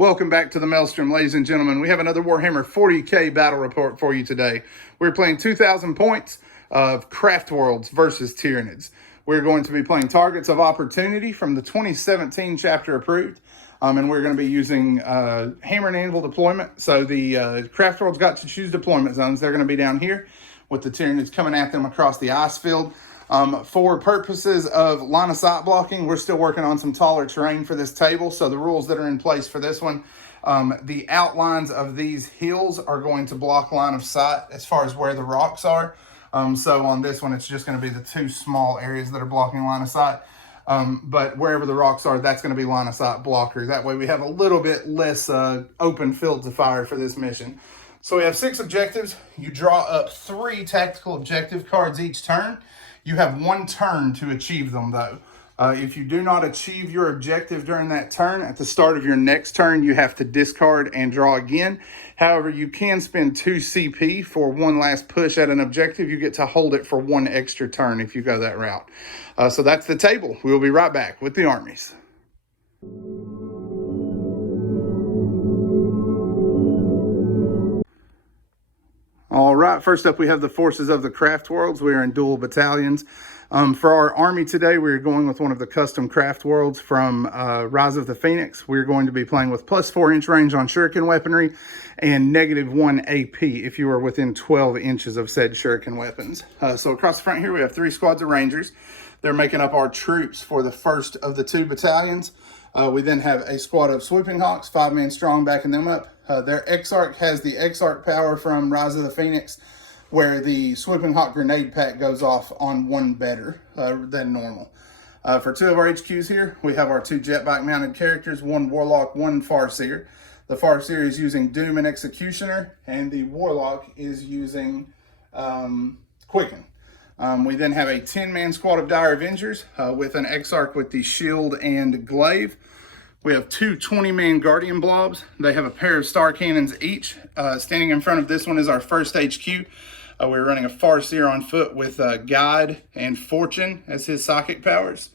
Welcome back to the Maelstrom, ladies and gentlemen. We have another Warhammer 40k battle report for you today. We're playing 2,000 points of Craftworlds versus Tyranids. We're going to be playing Targets of Opportunity from the 2017 chapter approved. And we're going to be using hammer and anvil deployment. So the Craftworlds got to choose deployment zones. They're going to be down here with the Tyranids coming at them across the ice field. For purposes of line of sight blocking, we're still working on some taller terrain for this table. So the rules that are in place for this one, the outlines of these hills are going to block line of sight as far as where the rocks are. So on this one, it's just going to be the two small areas that are blocking line of sight. But wherever the rocks are, that's going to be line of sight blocker. That way we have a little bit less open field to fire for this mission. So we have 6 objectives. You draw up 3 tactical objective cards each turn. You have 1 turn to achieve them, though. If you do not achieve your objective during that turn, at the start of your next turn, you have to discard and draw again. However, you can spend 2 CP for one last push at an objective. You get to hold it for 1 extra turn if you go that route. So that's the table. We will be right back with the armies. All right, first up we have the forces of the Craftworlds. We are in dual battalions. For our army today, we're going with one of the custom Craftworlds from Rise of the Phoenix. We're going to be playing with plus 4-inch range on shuriken weaponry and -1 AP if you are within 12 inches of said shuriken weapons. So across the front here, we have 3 squads of Rangers. They're making up our troops for the first of the 2 battalions. We then have a squad of Swooping Hawks, 5-man strong, backing them up. Their Exarch has the Exarch power from Rise of the Phoenix, where the Swooping Hawk grenade pack goes off on 1 better than normal. For 2 of our HQs here, we have our 2 jet bike mounted characters, 1 Warlock, 1 Farseer. The Farseer is using Doom and Executioner, and the Warlock is using Quicken. We then have a 10-man squad of Dire Avengers with an Exarch with the Shield and Glaive. We have 2 20-man Guardian Blobs. They have a pair of Star Cannons each. Standing in front of this one is our first HQ. We're running a Farseer on foot with Guide and Fortune as his psychic powers.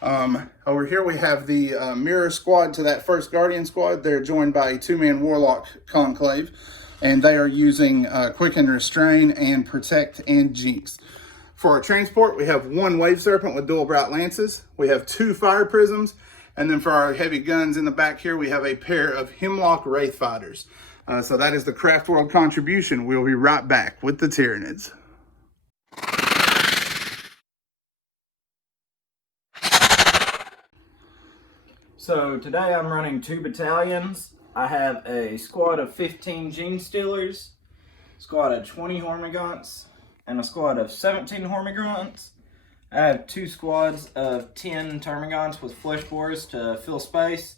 Over here we have the mirror squad to that first Guardian squad. They're joined by a 2-man Warlock Conclave, and they are using Quicken, Restrain, and Protect and Jinx. For our transport, we have 1 Wave Serpent with dual bright lances. We have 2 Fire Prisms. And then for our heavy guns in the back here, we have a pair of Hemlock Wraith Fighters. So that is the Craftworld contribution. We'll be right back with the Tyranids. So today I'm running 2 battalions. I have a squad of 15 Gene Stealers, squad of 20 Hormagaunts, and a squad of 17 Hormagaunts. I have 2 squads of 10 Termagants with flesh borers to fill space,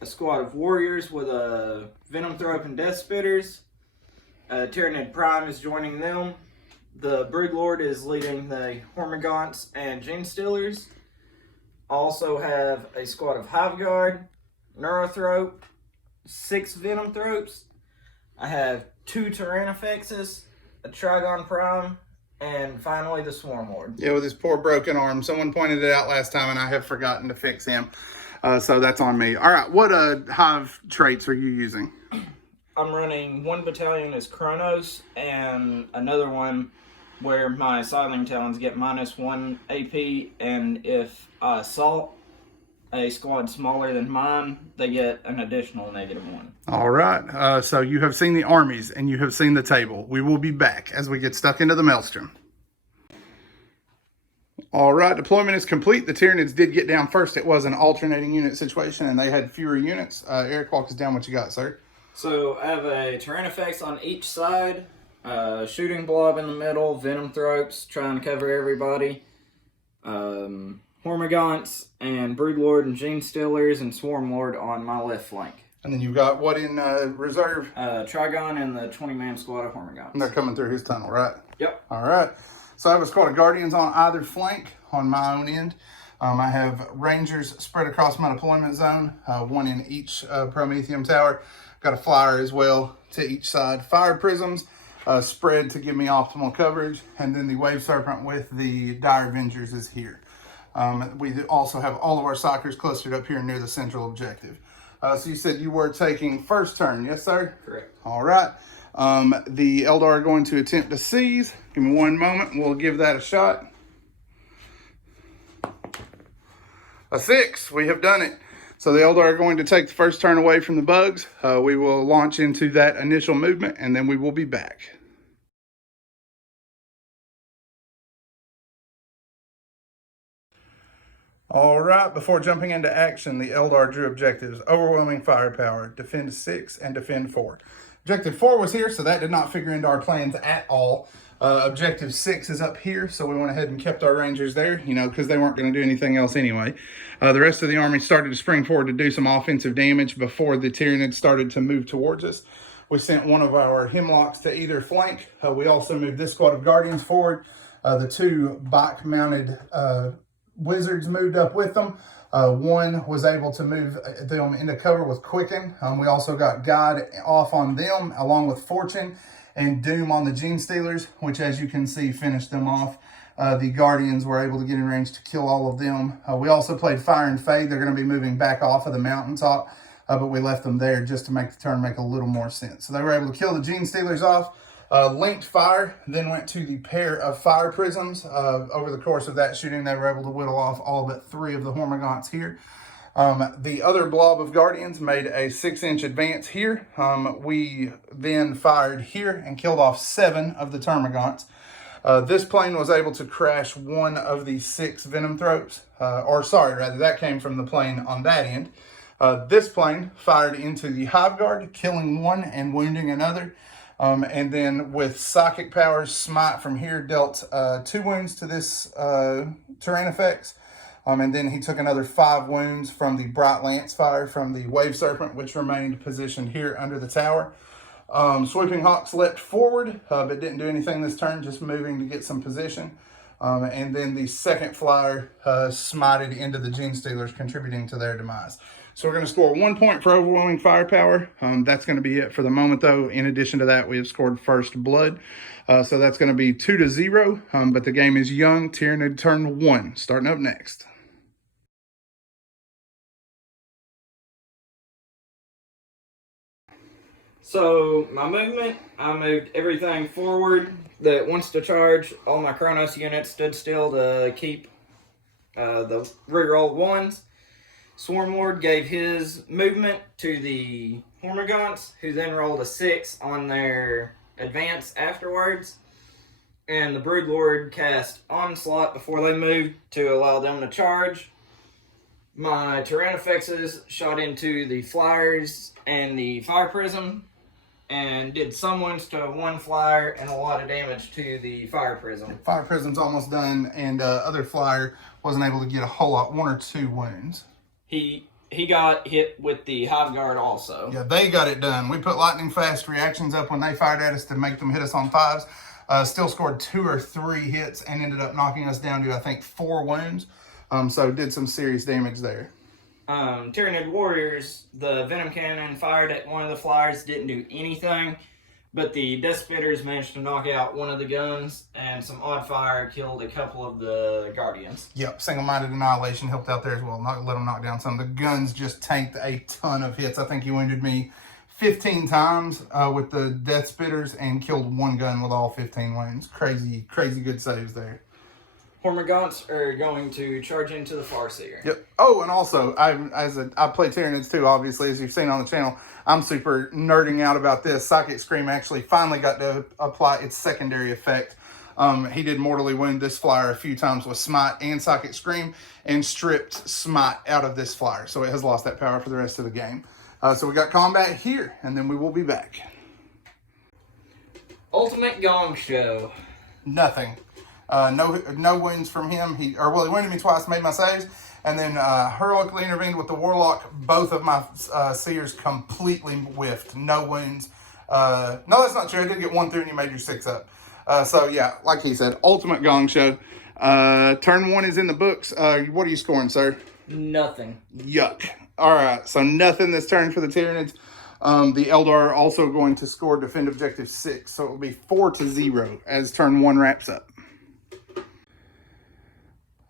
a squad of warriors with a Venom Thrope and Death Spitters. Tyranid Prime is joining them. The Broodlord is leading the Hormagaunts and Gene Stealers. Also have a squad of Hive Guard, Neurothrope, 6 Venom Thropes. I have 2 Tyrannifexes, a Trigon Prime, and finally the Swarmlord. Yeah, with his poor broken arm. Someone pointed it out last time and I have forgotten to fix him. So that's on me. All right, what Hive traits are you using? I'm running 1 battalion as Kronos and another one where my Siling Talons get -1 AP, and if I assault a squad smaller than mine, they get an additional -1. All right, so you have seen the armies and you have seen the table. We will be back as we get stuck into the Maelstrom. All right, deployment is complete. The Tyranids did get down first. It was an alternating unit situation and they had fewer units. Eric, walk us down what you got, sir. So I have a Tyrannifex on each side, Shooting Blob in the middle, Venom Thropes trying to cover everybody, Hormagaunts and Broodlord and Gene Stealers and Swarmlord on my left flank. And then you've got what in reserve? Trigon and the 20-man squad of Hormagaunts. And they're coming through his tunnel, right? Yep. All right. So I have a squad of Guardians on either flank on my own end. I have Rangers spread across my deployment zone, 1 in each Prometheum tower. Got a Flyer as well to each side. Fire Prisms spread to give me optimal coverage. And then the Wave Serpent with the Dire Avengers is here. We also have all of our Psykers clustered up here near the central objective. So you said you were taking first turn, yes, sir? Correct. All right. The Eldar are going to attempt to seize. Give me one moment. We'll give that a shot. A 6. We have done it. So the Eldar are going to take the first turn away from the bugs. We will launch into that initial movement, and then we will be back. All right, before jumping into action, the Eldar drew objectives: overwhelming firepower, defend 6, and defend 4. Objective 4 was here, so that did not figure into our plans at all. Objective 6 is up here, so we went ahead and kept our Rangers there, you know, because they weren't going to do anything else anyway. The rest of the army started to spring forward to do some offensive damage before the Tyranids started to move towards us. We sent one of our Hemlocks to either flank. We also moved this squad of Guardians forward. The 2 bike-mounted Wizards moved up with them. One was able to move them into cover with Quicken. We also got Guide off on them, along with Fortune and Doom on the Gene Stealers, which, as you can see, finished them off. The Guardians were able to get in range to kill all of them. We also played Fire and Fade. They're going to be moving back off of the mountaintop, but we left them there just to make the turn make a little more sense. So they were able to kill the Gene Stealers off. Linked fire, then went to the pair of fire prisms. Over the course of that shooting, they were able to whittle off all but 3 of the Hormagaunts here. The other blob of Guardians made a 6-inch advance here. We then fired here and killed off 7 of the Termagants. This plane was able to crash 1 of the 6 Venom Throats. That came from the plane on that end. This plane fired into the Hive Guard, killing 1 and wounding another. And then with Psychic Powers, Smite from here dealt 2 wounds to this Tyrannifex. And then he took another 5 wounds from the Bright Lance Fire from the Wave Serpent, which remained positioned here under the tower. Sweeping Hawks leapt forward, but didn't do anything this turn, just moving to get some position. And then the second flyer smited into the Gene Stealers, contributing to their demise. So we're going to score 1 point for overwhelming firepower. That's going to be it for the moment, though. In addition to that, we have scored first blood. So that's going to be 2-0. But the game is young. Tyranid turn 1, starting up next. So my movement, I moved everything forward that wants to charge. All my Kronos units stood still to keep the reroll 1s. Swarmlord gave his movement to the Hormagaunts, who then rolled a 6 on their advance afterwards. And the Broodlord cast Onslaught before they moved to allow them to charge. My Tyrannifexes shot into the Flyers and the Fire Prism and did some wounds to 1 Flyer and a lot of damage to the Fire Prism. Fire Prism's almost done, and other Flyer wasn't able to get a whole lot, 1 or 2 wounds. He got hit with the Hive Guard also. Yeah, they got it done. We put lightning fast reactions up when they fired at us to make them hit us on 5s. Still scored 2 or 3 hits and ended up knocking us down to, I think, 4 wounds. So did some serious damage there. Tyranid Warriors, the Venom Cannon fired at one of the Flyers, didn't do anything. But the Death Spitters managed to knock out 1 of the guns, and some odd fire killed a couple of the Guardians. Yep, single-minded annihilation helped out there as well. Let them knock down some. The guns just tanked a ton of hits. I think he wounded me 15 times with the Death Spitters and killed 1 gun with all 15 wounds. Crazy, crazy good saves there. Hormagaunts are going to charge into the Farseer. Yep. Oh, and also, I play Tyranids too, obviously, as you've seen on the channel. I'm super nerding out about this. Psychic Scream actually finally got to apply its secondary effect. He did mortally wound this flyer a few times with Smite and Psychic Scream and stripped Smite out of this flyer. So it has lost that power for the rest of the game. So we got combat here, and then we will be back. Ultimate Gong Show. Nothing. No wounds from him. He wounded me twice, made my saves, and then heroically intervened with the Warlock. Both of my Seers completely whiffed. No wounds. No, that's not true. I did get 1 through and you made your 6 up. So yeah, like he said, ultimate Gong Show. Turn 1 is in the books. What are you scoring, sir? Nothing. Yuck. All right, so nothing this turn for the Tyranids. The Eldar are also going to score defend objective 6, so it will be 4-0 as turn 1 wraps up.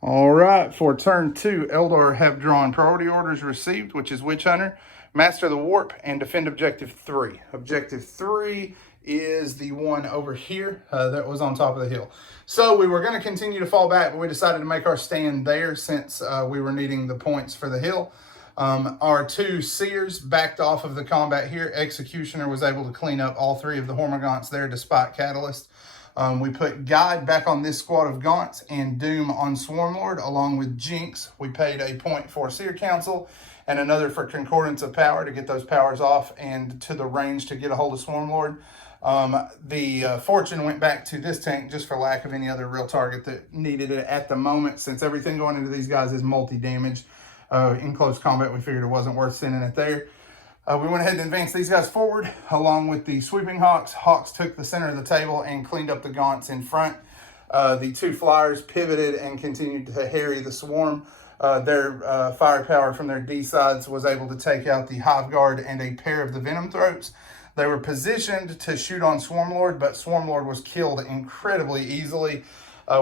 All right, for turn 2, Eldar have drawn priority orders received, which is Witch Hunter. Master the Warp, and defend Objective 3. Objective 3 is the one over here that was on top of the hill. So we were going to continue to fall back, but we decided to make our stand there since we were needing the points for the hill. Our two seers backed off of the combat here. Executioner was able to clean up all three of the Hormagaunts there despite Catalyst. We put Guide back on this squad of Gaunts and Doom on Swarmlord along with Jinx. We paid a point for Seer Council and another for Concordance of Power to get those powers off and to the range to get a hold of Swarmlord. The fortune went back to this tank just for lack of any other real target that needed it at the moment, since everything going into these guys is multi-damage. In close combat, we figured it wasn't worth sending it there. We went ahead and advanced these guys forward along with the sweeping Hawks. Hawks took the center of the table and cleaned up the Gaunts in front. The two Flyers pivoted and continued to harry the swarm. Their firepower from their D sides was able to take out the Hive Guard and a pair of the Venom Throats. They were positioned to shoot on Swarmlord, but Swarmlord was killed incredibly easily.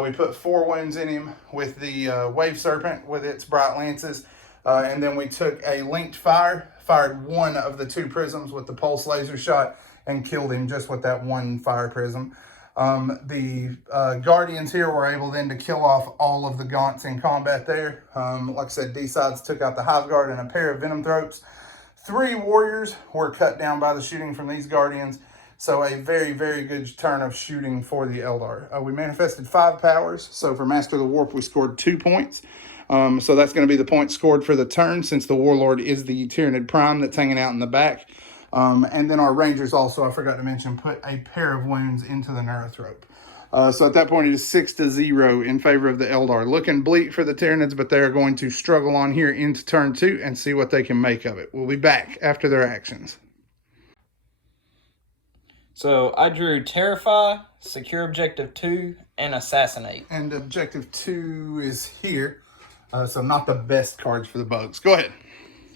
We put 4 wounds in him with the Wave Serpent with its bright lances. And then we took a linked fire, fired one of the 2 prisms with the pulse laser shot, and killed him just with that 1 fire prism. The Guardians here were able then to kill off all of the Gaunts in combat there. Like I said, D-sides took out the Hive Guard and a pair of Venom Throats. 3 warriors were cut down by the shooting from these Guardians. So a very, very good turn of shooting for the Eldar. We manifested 5 powers. So for Master of the Warp, we scored 2 points. So that's going to be the point scored for the turn, since the Warlord is the Tyranid Prime that's hanging out in the back. And then our Rangers also, I forgot to mention, put a pair of wounds into the Neurothrope. So at that point, it is 6-0 in favor of the Eldar. Looking bleak for the Tyranids, but they're going to struggle on here into turn 2 and see what they can make of it. We'll be back after their actions. So I drew Terrify, Secure Objective 2, and Assassinate. And Objective 2 is here. So not the best cards for the bugs. Go ahead.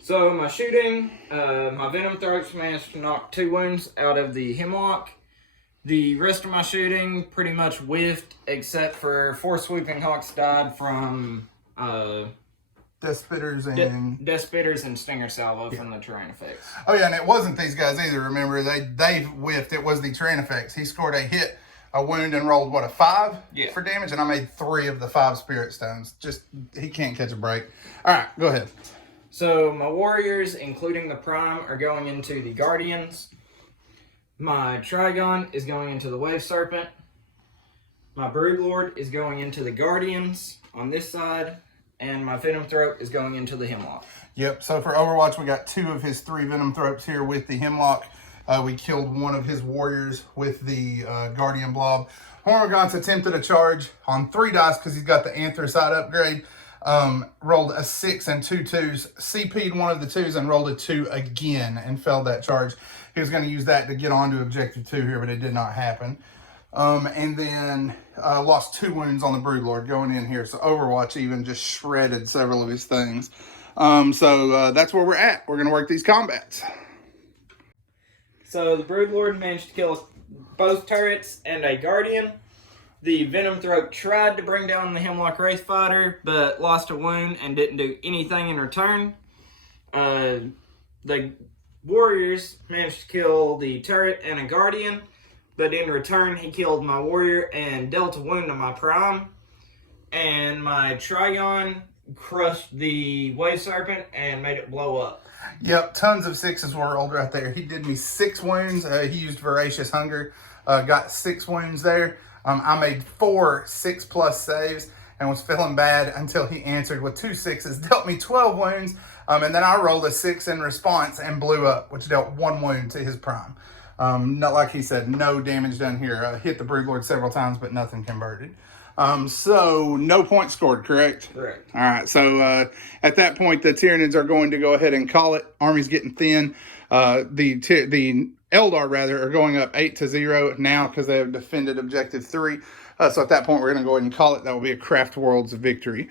So my shooting, my Venom Throats managed to knock 2 wounds out of the Hemlock. The rest of my shooting pretty much whiffed, except for 4 Sweeping Hawks died from Death Spitters and Death Spitters and Stinger Salvo from the terrain effects. Oh yeah, and it wasn't these guys either. Remember, they whiffed. It was the terrain effects. He scored a hit, a wound, and rolled what, a 5 for damage, and I made 3 of the 5 Spirit Stones. Just he can't catch a break. All right, go ahead. So my warriors, including the Prime, are going into the Guardians. My Trigon is going into the Wave Serpent. My Broodlord is going into the Guardians on this side. And my Venom Throat is going into the Hemlock. Yep, so for Overwatch, we got 2 of his 3 Venom Throats here with the Hemlock. We killed 1 of his warriors with the Guardian Blob. Hormagaunts attempted a charge on 3 dice because he's got the Anthracite upgrade. Rolled a 6 and 2 2s. CP'd 1 of the 2s and rolled a 2 again and failed that charge. He was going to use that to get on to Objective 2 here, but it did not happen. And then lost 2 wounds on the Broodlord going in here. So Overwatch even just shredded several of his things. So that's where we're at. We're going to work these combats. So the Broodlord managed to kill both turrets and a Guardian. The Venom Throat tried to bring down the Hemlock Wraithfighter, but lost a wound and didn't do anything in return. The Warriors managed to kill the turret and a Guardian, but in return he killed my Warrior and dealt a wound to my Prime. And my Trigon crushed the Wave Serpent and made it blow up. Yep, tons of 6s were rolled right there. He did me 6 wounds. He used Voracious Hunger, got 6 wounds there. I made 4 6+ saves and was feeling bad until he answered with 2 6s, dealt me 12 wounds, and then I rolled a 6 in response and blew up, which dealt 1 wound to his Prime. Not like he said, no damage done here. Hit the Broodlord several times, but nothing converted. So no points scored, correct? Correct. All right, so at that point, the Tyranids are going to go ahead and call it. Army's getting thin. The Eldar, rather, are going up 8-0 now because they have defended Objective 3. So at that point, we're going to go ahead and call it. That will be a Craftworlds victory.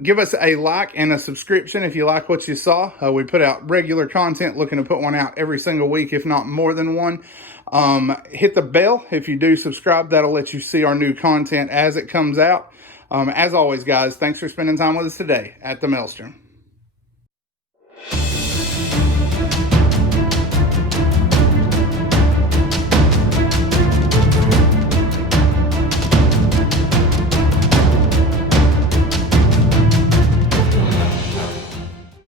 Give us a like and a subscription if you like what you saw. We put out regular content, looking to put one out every single week, if not more than one. Hit the bell if you do subscribe. That'll let you see our new content as it comes out. As always, guys, thanks for spending time with us today at the Maelstrom.